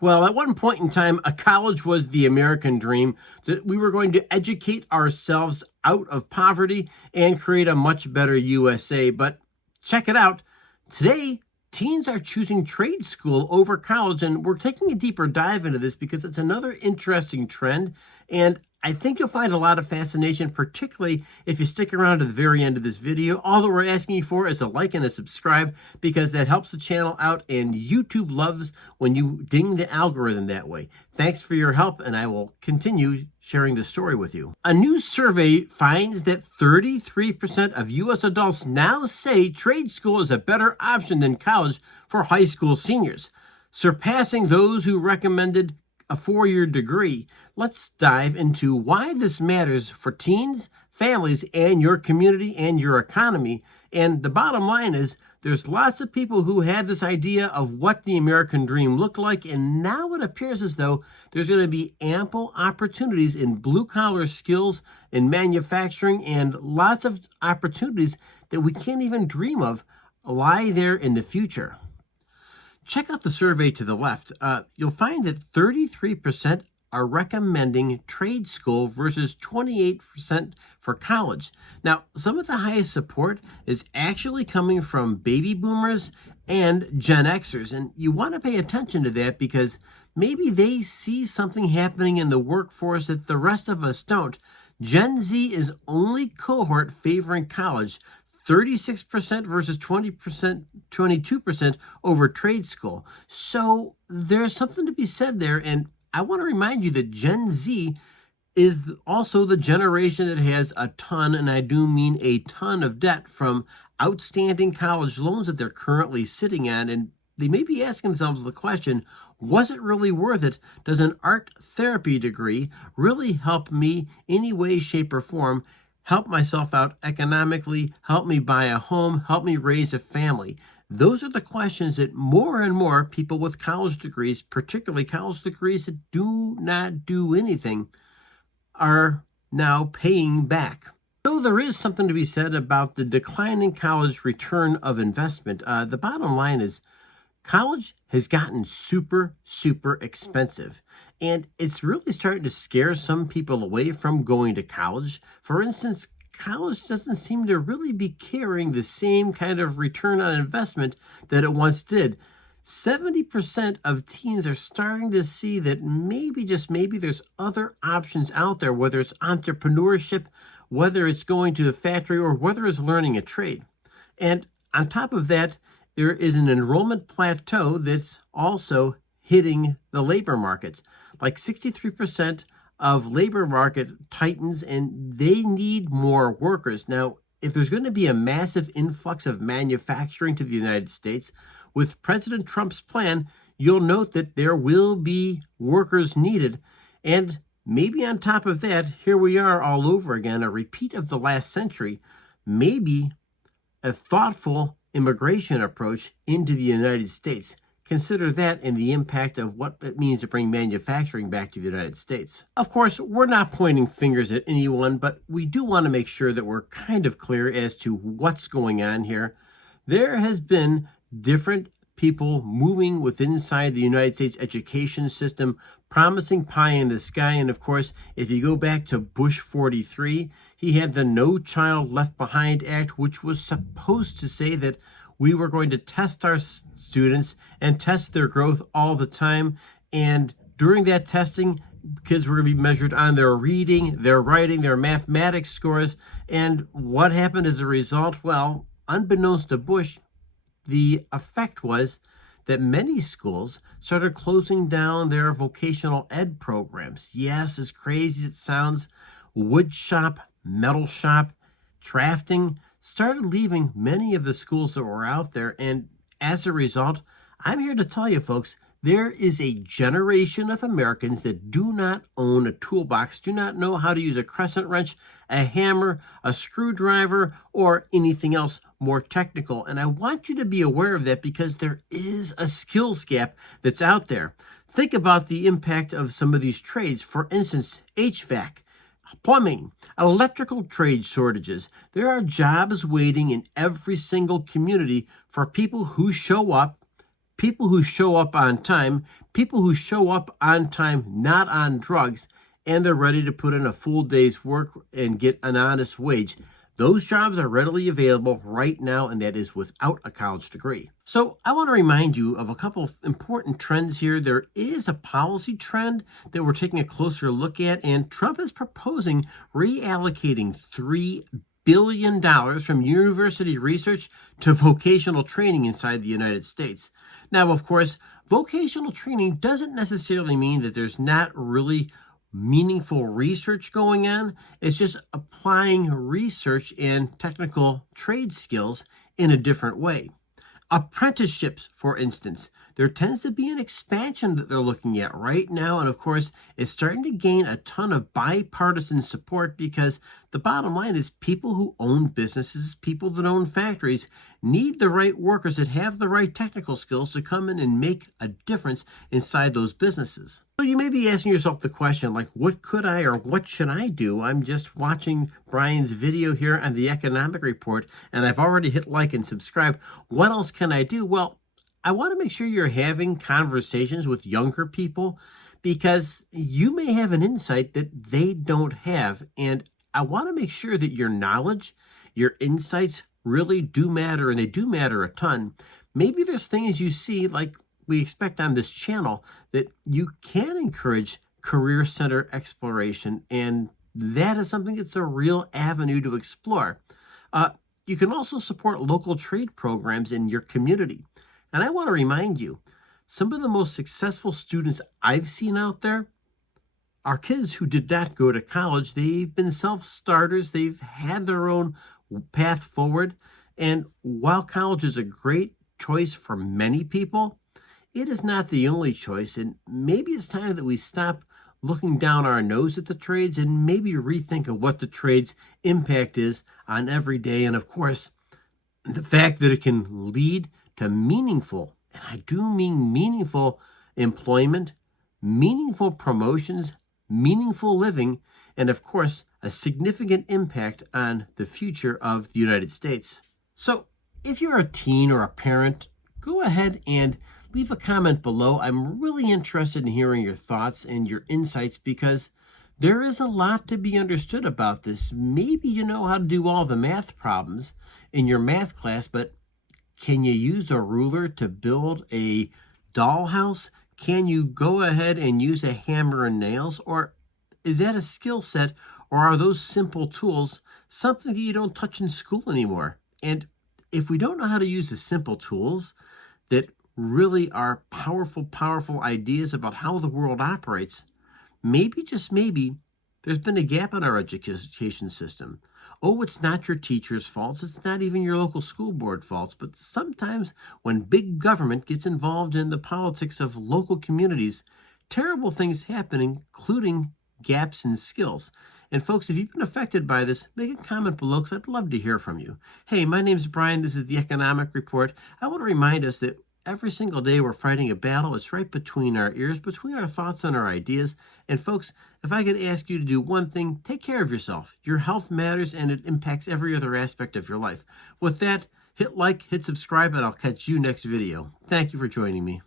Well, at one point in time, a college was the American dream, that we were going to educate ourselves out of poverty and create a much better USA. But check it out. Today, teens are choosing trade school over college, and we're taking a deeper dive into this because it's another interesting trend. And I think you'll find a lot of fascination, particularly if you stick around to the very end of this video. All that we're asking you for is a like and a subscribe, because that helps the channel out, and YouTube loves when you ding the algorithm that way. Thanks for your help, and I will continue sharing the story with you. A new survey finds that 33% of U.S. adults now say trade school is a better option than college for high school seniors, surpassing those who recommended a four-year degree. Let's dive into why this matters for teens, families, and your community and your economy. And the bottom line is, there's lots of people who had this idea of what the American dream looked like, and now it appears as though there's going to be ample opportunities in blue-collar skills, in manufacturing, and lots of opportunities that we can't even dream of lie there in the future. Check out the survey to the left. You'll find that 33% are recommending trade school versus 28% for college. Now, some of the highest support is actually coming from baby boomers and Gen Xers, and you want to pay attention to that because maybe they see something happening in the workforce that the rest of us don't. Gen Z is only cohort favoring college, 36% versus 22% over trade school. So there's something to be said there. And I want to remind you that Gen Z is also the generation that has a ton, and I do mean a ton, of debt from outstanding college loans that they're currently sitting on. And they may be asking themselves the question, was it really worth it? Does an art therapy degree really help me any way, shape, or form? Help myself out economically, help me buy a home, help me raise a family? Those are the questions that more and more people with college degrees, particularly college degrees that do not do anything, are now paying back. So there is something to be said about the declining college return of investment. The bottom line is, college has gotten super, super expensive, and it's really starting to scare some people away from going to college. For instance, college doesn't seem to really be carrying the same kind of return on investment that it once did. 70% of teens are starting to see that maybe, just maybe, there's other options out there, whether it's entrepreneurship, whether it's going to a factory, or whether it's learning a trade. And on top of that, there is an enrollment plateau that's also hitting the labor markets. Like 63% of labor market tightens, and they need more workers. Now, if there's going to be a massive influx of manufacturing to the United States, with President Trump's plan, you'll note that there will be workers needed. And maybe on top of that, here we are all over again, a repeat of the last century. Maybe a thoughtful immigration approach into the United States. Consider that and the impact of what it means to bring manufacturing back to the United States. Of course, we're not pointing fingers at anyone, but we do want to make sure that we're kind of clear as to what's going on here. There has been different people moving within inside the United States education system, promising pie in the sky. And of course, if you go back to Bush 43, he had the No Child Left Behind Act, which was supposed to say that we were going to test our students and test their growth all the time. And during that testing, kids were going to be measured on their reading, their writing, their mathematics scores. And what happened as a result? Well, unbeknownst to Bush, the effect was that many schools started closing down their vocational ed programs. Yes, as crazy as it sounds, wood shop, metal shop, drafting started leaving many of the schools that were out there. And as a result, I'm here to tell you folks, there is a generation of Americans that do not own a toolbox, do not know how to use a crescent wrench, a hammer, a screwdriver, or anything else more technical. And I want you to be aware of that because there is a skills gap that's out there. Think about the impact of some of these trades. For instance, HVAC, plumbing, electrical trade shortages. There are jobs waiting in every single community for people who show up people who show up on time, people who show up on time, not on drugs, and they're ready to put in a full day's work and get an honest wage. Those jobs are readily available right now, and that is without a college degree. So I want to remind you of a couple of important trends here. There is a policy trend that we're taking a closer look at, and Trump is proposing reallocating $3 billion from university research to vocational training inside the United States. Now, of course, vocational training doesn't necessarily mean that there's not really meaningful research going on. It's just applying research and technical trade skills in a different way. Apprenticeships, for instance, there tends to be an expansion that they're looking at right now. And of course, it's starting to gain a ton of bipartisan support because the bottom line is people who own businesses, people that own factories, need the right workers that have the right technical skills to come in and make a difference inside those businesses. So you may be asking yourself the question, like, what could I or what should I do? I'm just watching Brian's video here on the Economic Report, and I've already hit like and subscribe. What else can I do? Well, I want to make sure you're having conversations with younger people because you may have an insight that they don't have. And I want to make sure that your knowledge, your insights really do matter, and they do matter a ton. Maybe there's things you see, like we expect on this channel, that you can encourage career center exploration, and that is something that's a real avenue to explore. You can also support local trade programs in your community. And I want to remind you, some of the most successful students I've seen out there are kids who did not go to college. They've been self-starters. They've had their own path forward. And while college is a great choice for many people, it is not the only choice. And maybe it's time that we stop looking down our nose at the trades and maybe rethink of what the trades' impact is on every day. And of course, the fact that it can lead to meaningful, and I do mean meaningful, employment, meaningful promotions, meaningful living, and of course, a significant impact on the future of the United States. So if you're a teen or a parent, go ahead and leave a comment below. I'm really interested in hearing your thoughts and your insights because there is a lot to be understood about this. Maybe you know how to do all the math problems in your math class, but can you use a ruler to build a dollhouse? Can you go ahead and use a hammer and nails? Or is that a skill set? Or are those simple tools something that you don't touch in school anymore? And if we don't know how to use the simple tools that really are powerful ideas about how the world operates, maybe, just maybe, there's been a gap in our education system. Oh, it's not your teacher's faults. It's not even your local school board faults. But sometimes when big government gets involved in the politics of local communities, terrible things happen, including gaps in skills. And folks, if you've been affected by this, make a comment below because I'd love to hear from you. Hey, my name's Brian. This is the Economic Report. I want to remind us that every single day we're fighting a battle. It's right between our ears, between our thoughts and our ideas. And folks, if I could ask you to do one thing, take care of yourself. Your health matters and it impacts every other aspect of your life. With that, hit like, hit subscribe, and I'll catch you next video. Thank you for joining me.